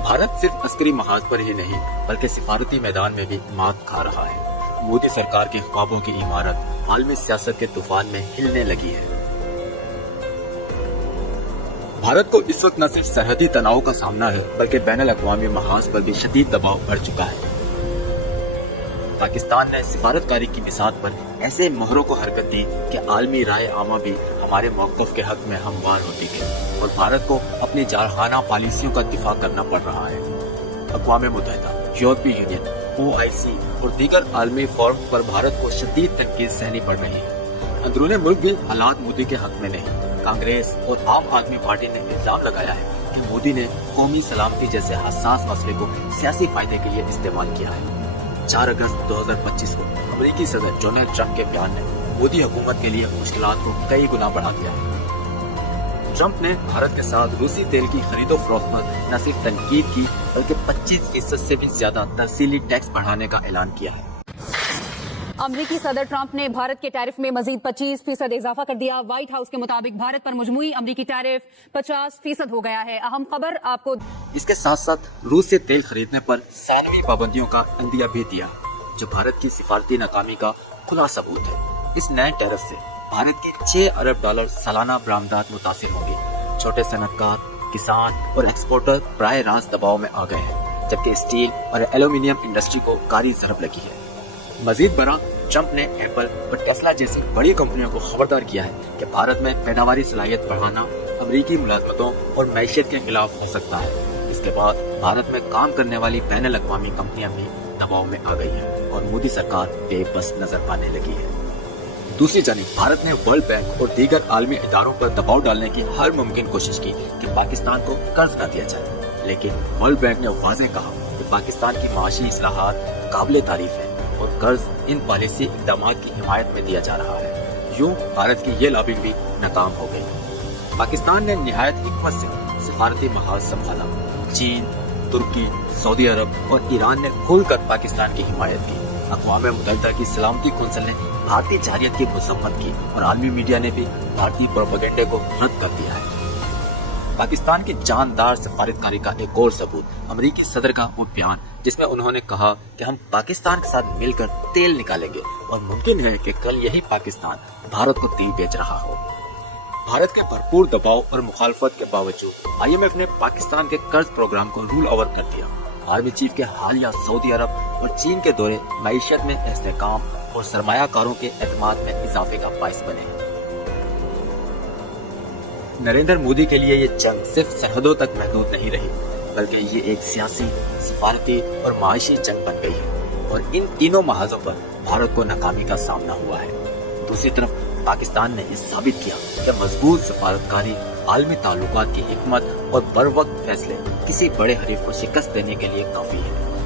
भारत सिर्फ अस्करी महाज पर ही नहीं बल्कि सिफारती मैदान में भी मात खा रहा है। मोदी सरकार के ख्वाबों की इमारत आलमी सियासत के तूफान में हिलने लगी है। भारत को इस वक्त न सिर्फ सरहदी तनाव का सामना है बल्कि बैनुल-अक़वामी महाज पर भी शदीद दबाव बढ़ चुका है। पाकिस्तान ने सिफारतकारी की मिसाल पर ऐसे मोहरों को हरकत दी कि आलमी राय आमा भी हमारे मौक़िफ़ के हक में हमवार होती है और भारत को अपनी जारहाना पॉलिसियों का दिफा करना पड़ रहा है। अक़वाम मुत्तहिदा, यूरोपीय यूनियन, OIC और दीगर आलमी फोरम पर भारत को शदीद तनकीद सहनी पड़ रही है। अंदरूनी मुल्क भी हालात मोदी के हक में नहीं। कांग्रेस और आम आदमी पार्टी ने इल्जाम लगाया है कि मोदी ने कौमी सलामती जैसे हसास मसले को सियासी फायदे के लिए इस्तेमाल किया है। 4 अगस्त 2025 को अमेरिकी सदर डोनाल्ड ट्रंप के बयान ने मोदी हुकूमत के लिए मुश्किलात को कई गुना बढ़ा दिया है। ट्रंप ने भारत के साथ रूसी तेल की खरीदो फरोख्त पर न सिर्फ तनकीद की बल्कि 25% से भी ज्यादा तफसीली टैक्स बढ़ाने का ऐलान किया है। अमरीकी सदर ट्रंप ने भारत के टैरिफ में मजीद 25% इजाफा कर दिया। व्हाइट हाउस के मुताबिक भारत पर मजमूई अमरीकी टैरिफ 50% हो गया है। अहम खबर आपको इसके साथ साथ रूस से तेल खरीदने पर सालवी पाबंदियों का अंदिया भी दिया, जो भारत की सिफारती नाकामी का खुला सबूत है। इस नए टैरिफ से भारत के $6 अरब सालाना बरामदात मुतासिर होंगे। छोटे सनतकार, किसान और एक्सपोर्टर प्राय रास्त दबाव में आ गए हैं, जबकि स्टील और एल्यूमिनियम इंडस्ट्री को कारी ज़रब लगी है। मजीद बड़ा, ट्रंप ने एप्पल और टेस्ला जैसी बड़ी कंपनियों को खबरदार किया है कि भारत में पैदावारी सलाहियत बढ़ाना अमरीकी मुलाजमतों और मैशियत के खिलाफ हो सकता है। इसके बाद भारत में काम करने वाली बैनुल-अक़वामी कंपनियां भी दबाव में आ गई हैं और मोदी सरकार बेबस नजर आने लगी है। दूसरी जानिब भारत ने वर्ल्ड बैंक और दीगर आलमी इदारों पर दबाव डालने की हर मुमकिन कोशिश की कि पाकिस्तान को कर्ज न दिया जाए, लेकिन वर्ल्ड बैंक ने वाज़ेह कहा कि पाकिस्तान की माशी इस्लाहात काबिल तारीफ है और कर्ज इन पॉलिसी इक़दामात की हिमायत में दिया जा रहा है। यूं भारत की ये लॉबिंग भी नाकाम हो गई। पाकिस्तान ने निहायत हिकमत से सिफारती महाज संभाला। चीन, तुर्की, सऊदी अरब और ईरान ने खुलकर पाकिस्तान की हिमायत की। अक़वाम मुत्तहिदा की सलामती कौंसिल ने भारतीय जारियत की मज़म्मत की और आलमी मीडिया ने भी भारतीय प्रोपेगेंडे को रद्द कर दिया है। पाकिस्तान की जानदार सिफारतकारी का एक और सबूत अमेरिकी सदर का वो बयान, जिसमें उन्होंने कहा कि हम पाकिस्तान के साथ मिलकर तेल निकालेंगे और मुमकिन है कि कल यही पाकिस्तान भारत को तेल बेच रहा हो। भारत के भरपूर दबाव और मुखालफत के बावजूद IMF ने पाकिस्तान के कर्ज प्रोग्राम को रूल ओवर कर दिया। आर्मी चीफ के हालिया सऊदी अरब और चीन के दौरे मईशत में इस्तेहकाम और सरमायाकारों के एतमाद में इजाफे का बाइस बने। नरेंद्र मोदी के लिए ये जंग सिर्फ सरहदों तक महदूद नहीं रही, बल्कि ये एक सियासी, सिफारती और माशी जंग बन गई है और इन तीनों महाजों पर भारत को नाकामी का सामना हुआ है। दूसरी तरफ पाकिस्तान ने ये साबित किया कि मजबूत सिफारतकारी, आलमी ताल्लुकात की हिकमत और बरवक्त फैसले किसी बड़े हरीफ को शिकस्त देने के लिए काफी है।